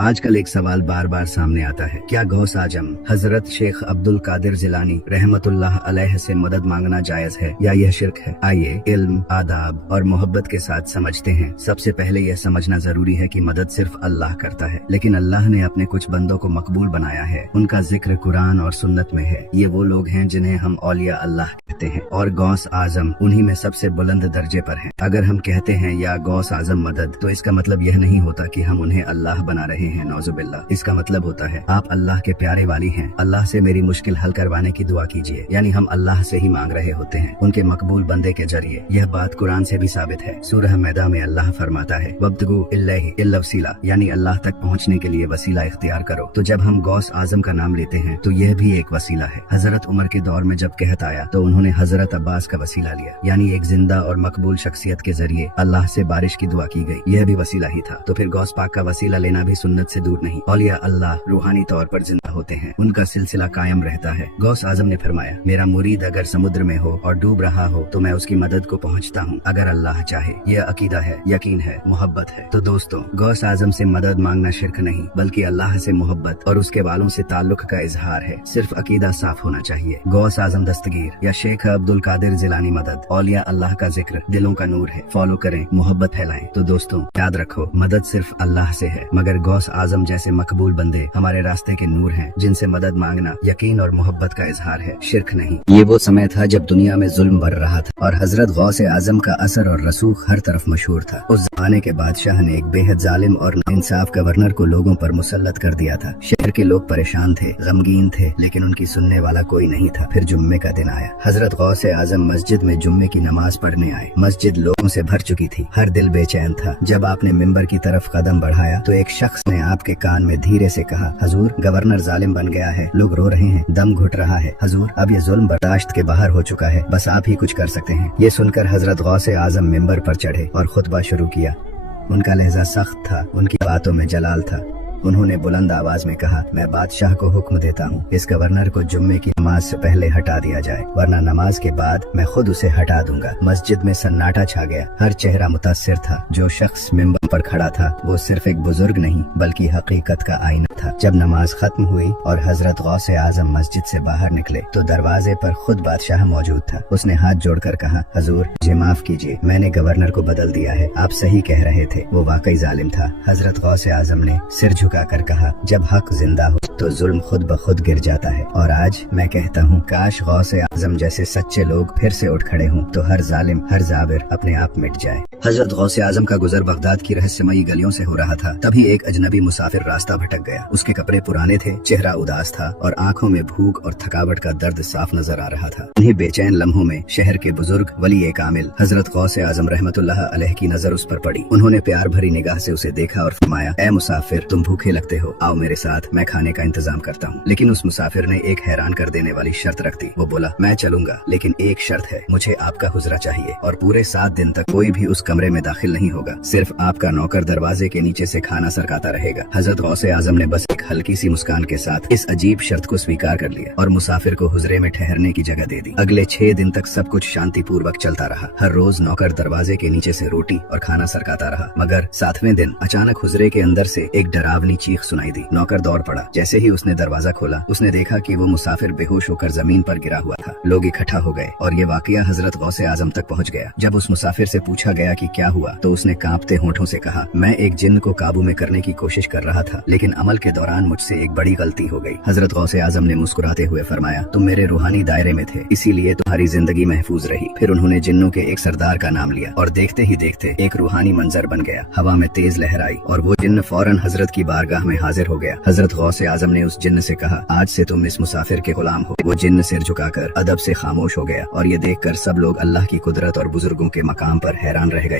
आजकल एक सवाल बार बार सामने आता है, क्या गौस आजम हजरत शेख अब्दुल कादिर जिलानी रहमतुल्लाह अलैह से मदद मांगना जायज है या यह शिर्क है? आइए इल्म, आदाब और मोहब्बत के साथ समझते हैं। सबसे पहले यह समझना जरूरी है कि मदद सिर्फ अल्लाह करता है, लेकिन अल्लाह ने अपने कुछ बंदों को मकबूल बनाया है। उनका जिक्र कुरान और सुन्नत में है। ये वो लोग हैं जिन्हें हम औलिया अल्लाह कहते हैं और गौस आजम उन्हीं में सबसे बुलंद दर्जे पर है। अगर हम कहते हैं या गौस आजम मदद, तो इसका मतलब यह नहीं होता कि हम उन्हें अल्लाह बना रहे हैं, नौजुबिल्लाह। इसका मतलब होता है आप अल्लाह के प्यारे वाली हैं, अल्लाह से मेरी मुश्किल हल करवाने की दुआ कीजिए। यानी हम अल्लाह से ही मांग रहे होते हैं, उनके मकबूल बंदे के जरिए। यह बात कुरान से भी साबित है। सूरह मैदा में अल्लाह फरमाता है, वब्तगू इल्लैहि इल्ला वसीला, यानी अल्लाह तक पहुँचने के लिए वसीला इख्तियार करो। तो जब हम गौस आजम का नाम लेते हैं तो यह भी एक वसीला है। हजरत उमर के दौर में जब कहत आया तो उन्होंने हजरत अब्बास का वसीला लिया, यानी एक जिंदा और मकबूल शख्सियत के जरिए अल्लाह से बारिश की दुआ की गई। यह भी वसीला ही था। तो फिर गौस पाक का वसीला लेना भी सुन्नत से दूर नहीं। औलिया अल्लाह रूहानी तौर पर जिंदा होते हैं, उनका सिलसिला कायम रहता है। गौस आजम ने फरमाया, मेरा मुरीद अगर समुद्र में हो और डूब रहा हो तो मैं उसकी मदद को पहुंचता हूं, अगर अल्लाह चाहे। यह अकीदा है, यकीन है, मोहब्बत है। तो दोस्तों, गौस आजम से मदद मांगना शिर्क नहीं, बल्कि अल्लाह से मोहब्बत और उसके वालों से ताल्लुक का इजहार है। सिर्फ अकीदा साफ होना चाहिए। गौस आजम दस्तगीर या शेख अब्दुल कादिर जिलानी मदद, औलिया अल्लाह का जिक्र दिलों का नूर है। फॉलो करें, मोहब्बत फैलाएं। तो दोस्तों, याद रखो, मदद सिर्फ अल्लाह से है, मगर गौस आजम जैसे मकबूल बंदे हमारे रास्ते के नूर हैं, जिनसे मदद मांगना यकीन और मोहब्बत का इजहार है, शिर्क नहीं। ये वो समय था जब दुनिया में जुल्म बढ़ रहा था और हजरत गौस आजम का असर और रसूख हर तरफ मशहूर था। उस जमाने के बादशाह ने एक बेहद जालिम और नाइंसाफ गवर्नर को लोगों पर मुसल्लत कर दिया था। शहर के लोग परेशान थे, गमगीन थे, लेकिन उनकी सुनने वाला कोई नहीं था। फिर जुम्मे का दिन आया। हजरत गौस आजम मस्जिद में जुम्मे की नमाज पढ़ने आए। मस्जिद लोगों से भर चुकी थी, हर दिल बेचैन था। जब आपने मिंबर की तरफ कदम बढ़ाया तो एक शख्स ने आपके कान में धीरे से कहा, हजूर, गवर्नर जालिम बन गया है, लोग रो रहे हैं, दम घुट रहा है। हजूर, अब ये जुल्म बर्दाश्त के बाहर हो चुका है, बस आप ही कुछ कर सकते हैं। ये सुनकर हजरत गौस आजम मिंबर पर चढ़े और खुतबा शुरू किया। उनका लहजा सख्त था, उनकी बातों में जलाल था। उन्होंने बुलंद आवाज में कहा, मैं बादशाह को हुक्म देता हूँ, इस गवर्नर को जुम्मे की नमाज से पहले हटा दिया जाए, वरना नमाज के बाद मैं खुद उसे हटा दूंगा। मस्जिद में सन्नाटा छा गया। हर चेहरा मुतासिर था। जो शख्स मिंबर पर खड़ा था वो सिर्फ एक बुजुर्ग नहीं, बल्कि हकीकत का आईना था। जब नमाज खत्म हुई और हजरत गौस आजम मस्जिद से बाहर निकले तो दरवाजे पर खुद बादशाह मौजूद था। उसने हाथ जोड़कर कहा, हजूर, मुझे माफ कीजिए, मैंने गवर्नर को बदल दिया है, आप सही कह रहे थे, वो वाकई जालिम था। हजरत गौस आजम ने सिर कर कहा, जब हक जिंदा हो तो जुल्म खुद ब खुद गिर जाता है। और आज मैं कहता हूँ, काश गौस आजम जैसे सच्चे लोग फिर से उठ खड़े हों तो हर जालिम, हर जाबिर अपने आप मिट जाए। हजरत गौस आजम का गुजर बगदाद की रहस्यमयी गलियों से हो रहा था। तभी एक अजनबी मुसाफिर रास्ता भटक गया। उसके कपड़े पुराने थे, चेहरा उदास था और आंखों में भूख और थकावट का दर्द साफ नजर आ रहा था। इन्हीं बेचैन लम्हों में शहर के बुजुर्ग वली कामिल हजरत गौस आजम रहमतुल्लाह अलैह की नजर उस पर पड़ी। उन्होंने प्यार भरी निगाह से उसे देखा और फरमाया, ऐ मुसाफिर, तुम भूखे लगते हो, आओ मेरे साथ, मैं खाने का इंतजाम करता हूँ। लेकिन उस मुसाफिर ने एक हैरान कर देने वाली शर्त रख दी। वो बोला, मैं चलूंगा, लेकिन एक शर्त है, मुझे आपका हुजरा चाहिए और पूरे 7 दिन तक कोई भी उस कमरे में दाखिल नहीं होगा। सिर्फ आपका नौकर दरवाजे के नीचे से खाना सरकाता रहेगा। हजरत गौस आजम ने बस एक हल्की सी मुस्कान के साथ इस अजीब शर्त को स्वीकार कर लिया और मुसाफिर को हुजरे में ठहरने की जगह दे दी। अगले 6 दिन तक सब कुछ शांति पूर्वक चलता रहा। हर रोज नौकर दरवाजे के नीचे से रोटी और खाना सरकाता रहा। मगर 7वें दिन अचानक हुजरे के अंदर से एक डरावनी चीख सुनाई दी। नौकर दौड़ पड़ा। जैसे ही उसने दरवाजा खोला, उसने देखा कि वो मुसाफिर बेहोश होकर जमीन पर गिरा हुआ था। लोग इकट्ठा हो गए और ये वाकया हजरत गौस आजम तक पहुंच गया। जब उस मुसाफिर से पूछा गया कि क्या हुआ तो उसने कांपते होंठों से कहा, मैं एक जिन्न को काबू में करने की कोशिश कर रहा था, लेकिन अमल के दौरान मुझसे एक बड़ी गलती हो गई। हजरत गौस आजम ने मुस्कुराते हुए फरमाया, तुम मेरे रूहानी दायरे में थे, इसीलिए तुम्हारी जिंदगी महफूज रही। फिर उन्होंने जिन्नों के एक सरदार का नाम लिया और देखते ही देखते एक रूहानी मंजर बन गया। हवा में तेज लहर आई और वो जिन्न फौरन हजरत की बारगाह में हाजिर हो गया। हजरत गौस आजम ने उस जिन्न से कहा, आज से तुम इस मुसाफिर के गुलाम हो। वो जिन्न सिर झुकाकर अदब से खामोश हो गया और ये देखकर सब लोग अल्लाह की कुदरत और बुजुर्गों के मकाम पर हैरान रह गए।